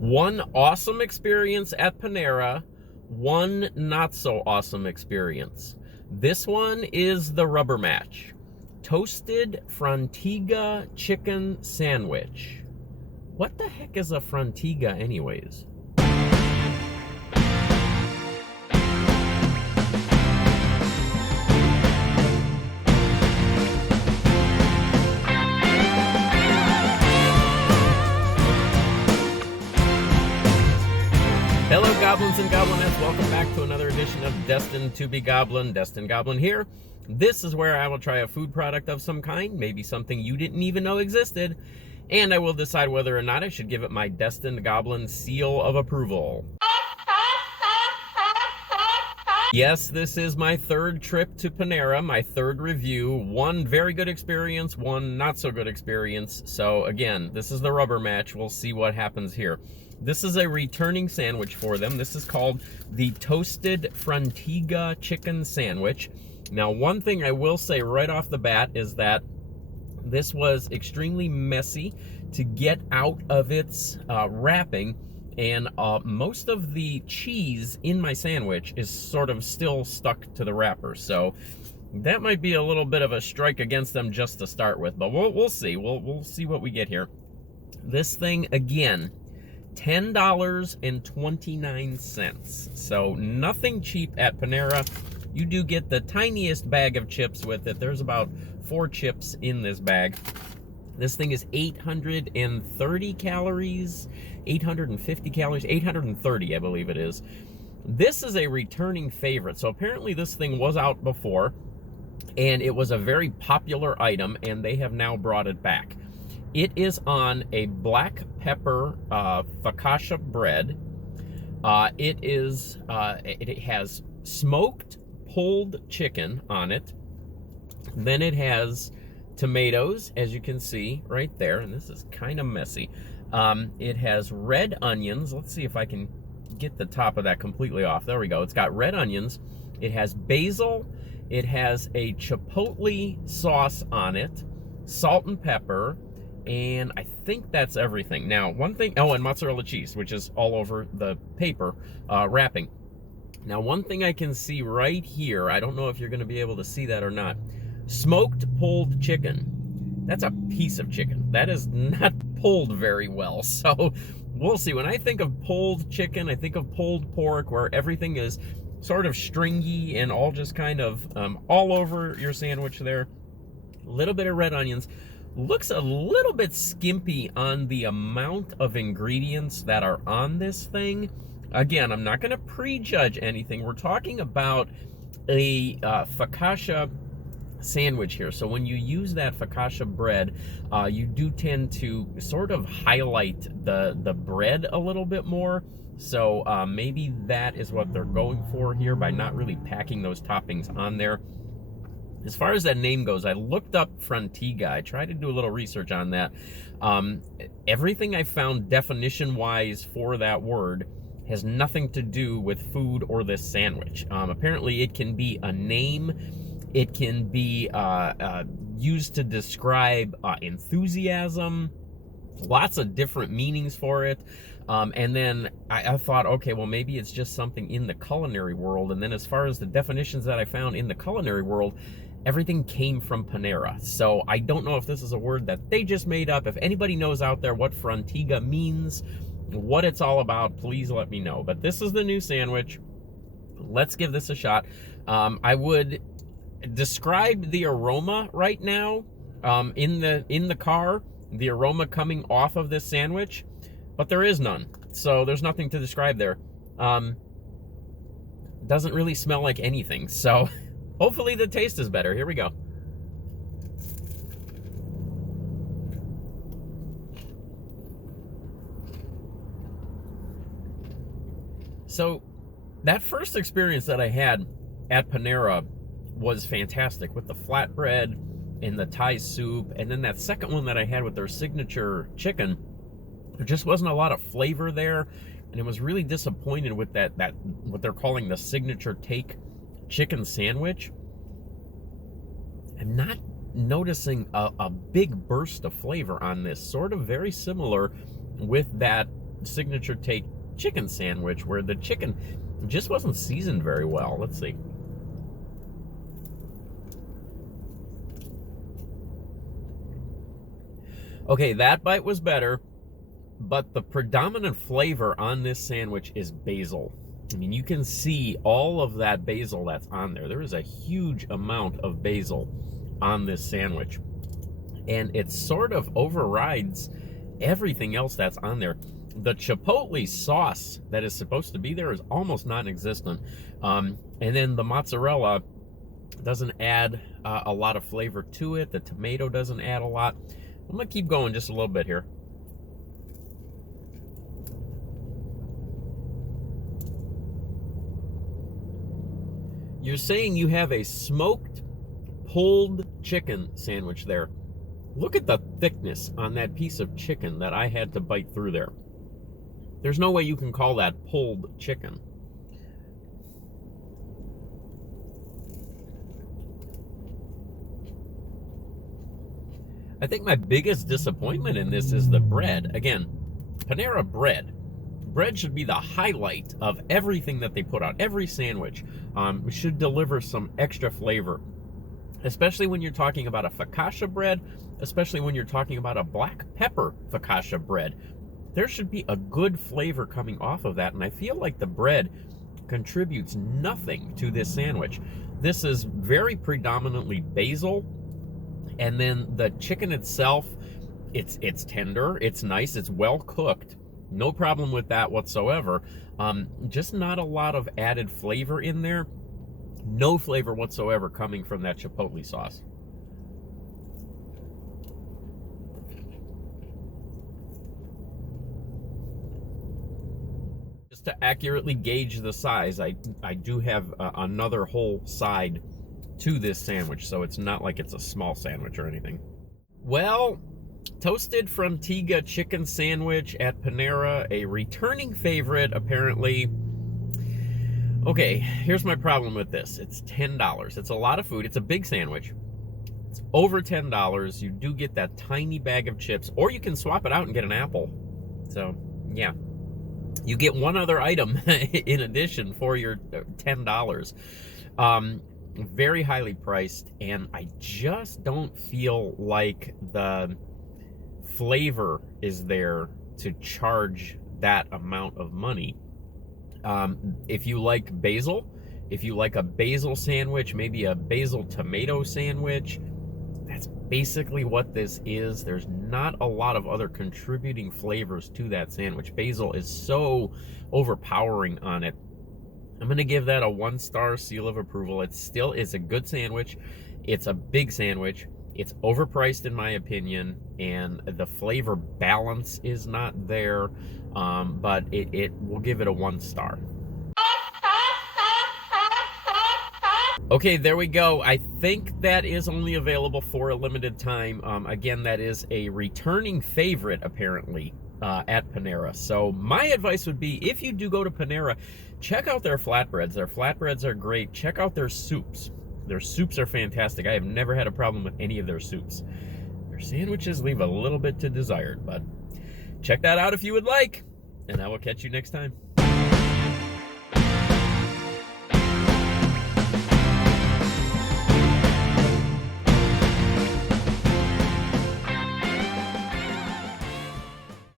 One awesome experience at Panera, one not so awesome experience. This one is the rubber match. Toasted Frontega Chicken Sandwich. What the heck is a Frontega anyways? Hello, goblins and goblinettes. Welcome back to another edition of Destined to be Goblin. Destined Goblin here. This is where I will try a food product of some kind, maybe something you didn't even know existed, and I will decide whether or not I should give it my Destined Goblin seal of approval. Yes, this is my third trip to Panera, my third review. One very good experience, one not so good experience. So again, this is the rubber match. We'll see what happens here. This is a returning sandwich for them. This is called the Toasted Frontega Chicken Sandwich. Now, one thing I will say right off the bat is that this was extremely messy to get out of its wrapping, and most of the cheese in my sandwich is sort of still stuck to the wrapper. So that might be a little bit of a strike against them just to start with, but we'll see. We'll see what we get here. This thing, again, $10.29. So nothing cheap at Panera. You do get the tiniest bag of chips with it. There's about 4 chips in this bag. This thing is 830 calories, 850 calories, 830, I believe it is. This is a returning favorite. So apparently this thing was out before, and it was a very popular item, and they have now brought it back. It is on a black pepper focaccia bread. It has smoked pulled chicken on it. Then it has tomatoes, as you can see right there, and this is kind of messy. It has red onions. Let's see if I can get the top of that completely off. There we go. It's got red onions. It has basil. It has a chipotle sauce on it, salt and pepper, and I think that's everything. Now, one thing, oh, and mozzarella cheese, which is all over the paper wrapping. Now, one thing I can see right here, I don't know if you're going to be able to see that or not. Smoked pulled chicken. That's a piece of chicken. That is not pulled very well. So we'll see. When I think of pulled chicken, I think of pulled pork, where everything is sort of stringy and all just kind of all over your sandwich there. A little bit of red onions. Looks a little bit skimpy on the amount of ingredients that are on this thing. Again, I'm not going to prejudge anything. We're talking about a focaccia sandwich here. So when you use that focaccia bread, you do tend to sort of highlight the bread a little bit more. So maybe that is what they're going for here by not really packing those toppings on there. As far as that name goes, I looked up Frontega. I tried to do a little research on that. Everything I found definition-wise for that word has nothing to do with food or this sandwich. Apparently, it can be a name. It can be used to describe enthusiasm. Lots of different meanings for it. And then I thought, okay, well, maybe it's just something in the culinary world. And then as far as the definitions that I found in the culinary world, everything came from Panera. So I don't know if this is a word that they just made up. If anybody knows out there what Frontega means, what it's all about, please let me know. But this is the new sandwich. Let's give this a shot. I would describe the aroma right now in the car, the aroma coming off of this sandwich, but there is none. So there's nothing to describe there. Doesn't really smell like anything. So hopefully the taste is better. Here we go. So that first experience that I had at Panera was fantastic with the flatbread and the Thai soup. And then that second one that I had with their signature chicken, there just wasn't a lot of flavor there. And it was really disappointed with that what they're calling the signature take chicken sandwich. I'm not noticing a big burst of flavor on this. Sort of very similar with that signature take chicken sandwich where the chicken just wasn't seasoned very well. Let's see. Okay, that bite was better, but the predominant flavor on this sandwich is basil. I mean, you can see all of that basil that's on there. There is a huge amount of basil on this sandwich, and it sort of overrides everything else that's on there. The chipotle sauce that is supposed to be there is almost non-existent, and then the mozzarella doesn't add a lot of flavor to it. The tomato doesn't add a lot. I'm gonna keep going just a little bit here. You're saying you have a smoked pulled chicken sandwich there. Look at the thickness on that piece of chicken that I had to bite through there. There's no way you can call that pulled chicken. I think my biggest disappointment in this is the bread. Again, Panera Bread. Bread should be the highlight of everything that they put out. Every sandwich should deliver some extra flavor, especially when you're talking about a focaccia bread, especially when you're talking about a black pepper focaccia bread. There should be a good flavor coming off of that, and I feel like the bread contributes nothing to this sandwich. This is very predominantly basil, and then the chicken itself, it's tender, it's nice, it's well cooked. No problem with that whatsoever. Just not a lot of added flavor in there. No flavor whatsoever coming from that chipotle sauce. Just to accurately gauge the size, I do have another whole side to this sandwich, so it's not like it's a small sandwich or anything. Well, Toasted Frontega Chicken Sandwich at Panera, a returning favorite, apparently. Okay, here's my problem with this. It's $10. It's a lot of food. It's a big sandwich. It's over $10. You do get that tiny bag of chips, or you can swap it out and get an apple. So, yeah. You get one other item in addition for your $10. Very highly priced, and I just don't feel like the flavor is there to charge that amount of money. If you like basil, if you like a basil sandwich, maybe a basil tomato sandwich, that's basically what this is. There's not a lot of other contributing flavors to that sandwich. Basil is so overpowering on it. I'm going to give that a 1-star seal of approval. It still is a good sandwich. It's a big sandwich. It's overpriced in my opinion, and the flavor balance is not there, but it will give it a 1-star. Okay, there we go. I think that is only available for a limited time. Again, that is a returning favorite, apparently, at Panera. So my advice would be, if you do go to Panera, check out their flatbreads. Their flatbreads are great. Check out their soups. Their soups are fantastic. I have never had a problem with any of their soups. Their sandwiches leave a little bit to desired, but check that out if you would like, and I will catch you next time.